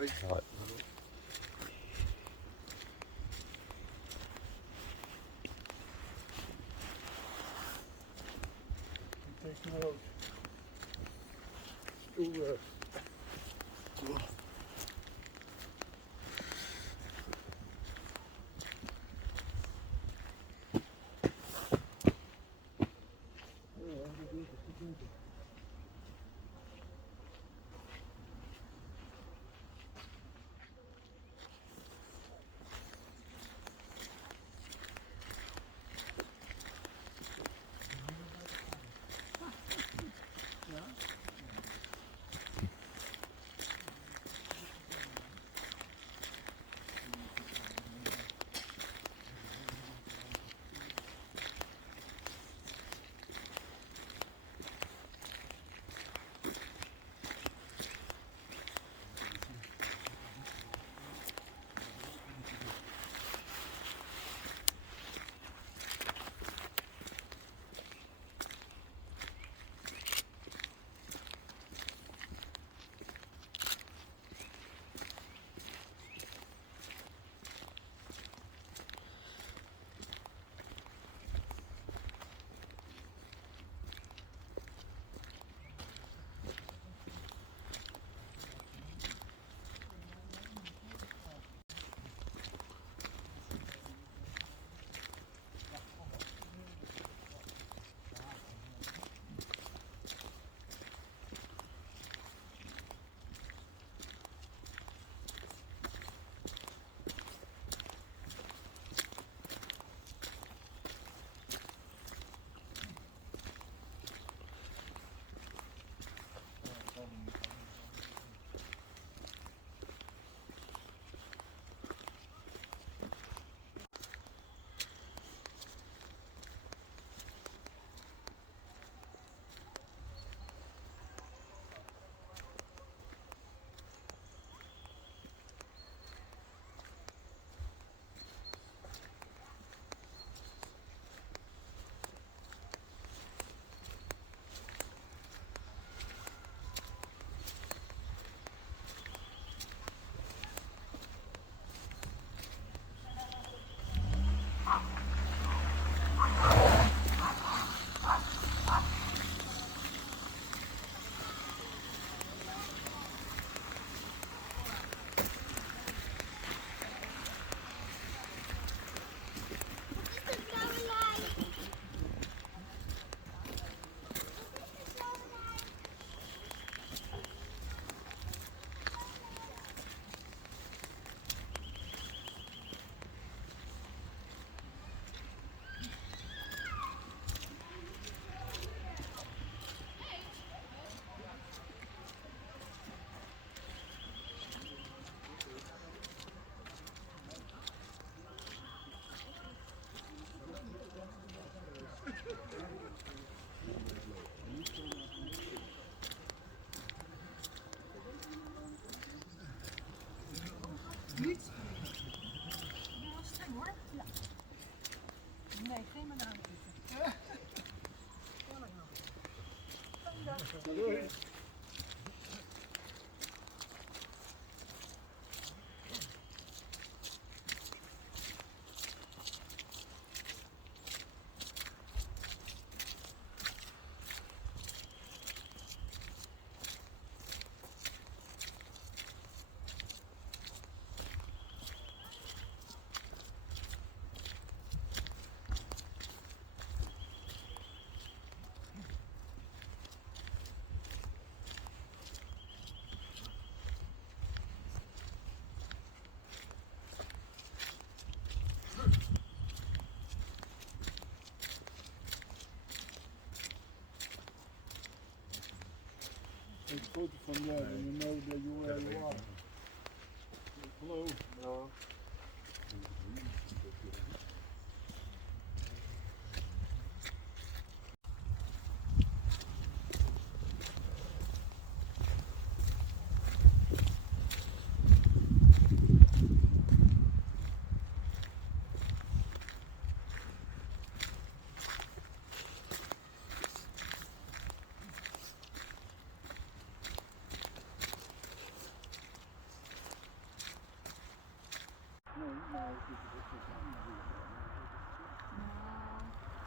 Hoi. Hoi. Het is maar ook. Oeh. Niet? Ja, streng hoor. Ja. Nee, geen bananen eten. Doei. It's good from there, and you know that you where you are. Hello. Hello.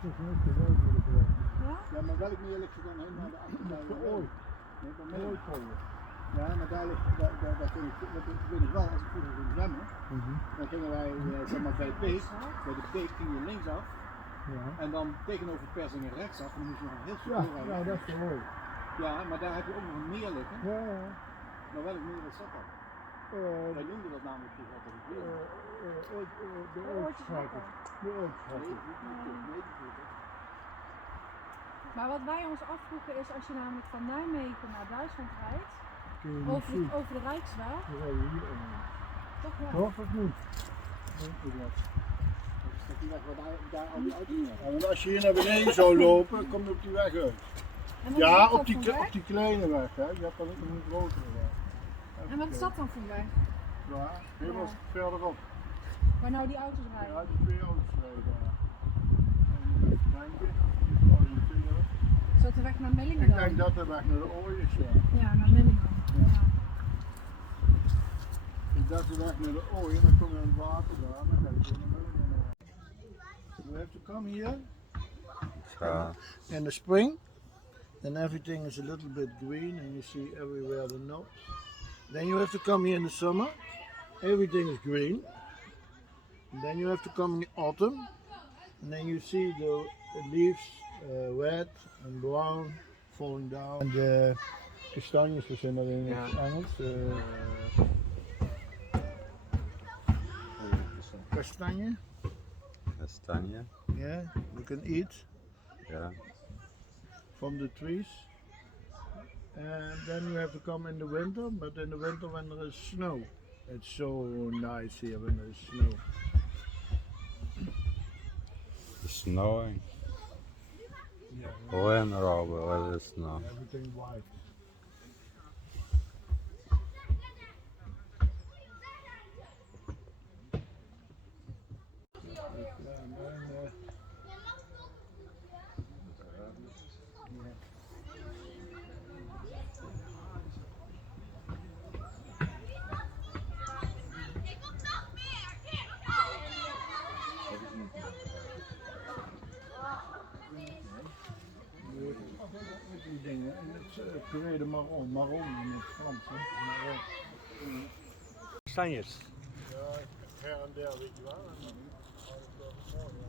is niet geweldig willen bewerken. Ja? Ja, maar welk meer ligt er dan heen naar de achterkant? Geooid. Nee, van mij. Geooid. Ja, maar daar ligt, daar ging ik, dat weet ik wel, als ik vroeger ging zwemmen, dan gingen wij zeg maar bij de peek, ging je linksaf Ja. en dan tegenover het persingen rechtsaf en dan moest je nog een heel stuk Ja, doorrijden. ja, dat is geooid. Ja, maar daar heb je ook nog een meer liggen, Ja, ja. maar welk meer is dat dan? Wij noemden dat namelijk vroeger altijd het meer. De oortjeshaken. De oortjeshaken. Maar wat wij ons afvroegen is, als je namelijk van Nijmegen naar Duitsland rijdt, Kun je niet zien. over de Rijksweg, We rijden hier om. toch wel. Toch of niet? Dat is die weg waar daar al die auto's zijn. Ja, want als je hier naar beneden zou lopen, kom je op die weg uit. En wat is Ja, dat op dan die, voor weg? op die kleine weg. Hè. Je hebt dan ook een grotere weg. En wat is dat dan voor weg? Ja, helemaal verderop. Waar nou die auto's rijden? Ja, die twee auto's rijden daar. En even denken, oriënteren. Is dat de weg naar Mellingen Ik dan? denk dat de weg naar de Ooi is, ja. Ja, naar Mellingen. Ja. Ik dacht de weg naar de Ooi en dan kom je aan het water daar en dan ga je zo naar Mellingen. You have to come here in the spring, and everything is a little bit green and you see everywhere the knobs. Then you have to come here in the summer, everything is green. And then you have to come in autumn, and then you see the leaves red and brown falling down. En de kastanjes, we zijn dat in het Engels. Kastanje, Kastanje, yeah, you can eat ja. from the trees. And then you have to come in the winter, but in the winter when there is snow. It's so nice here when there is snow. It's snowing. Yeah, When, Robert, what is snow? everything white. Die dingen, en het puree de marron in het Frans. Hè? Kastanjes. Ja, her en der, weet je wel. En dan hou ik wel mooi.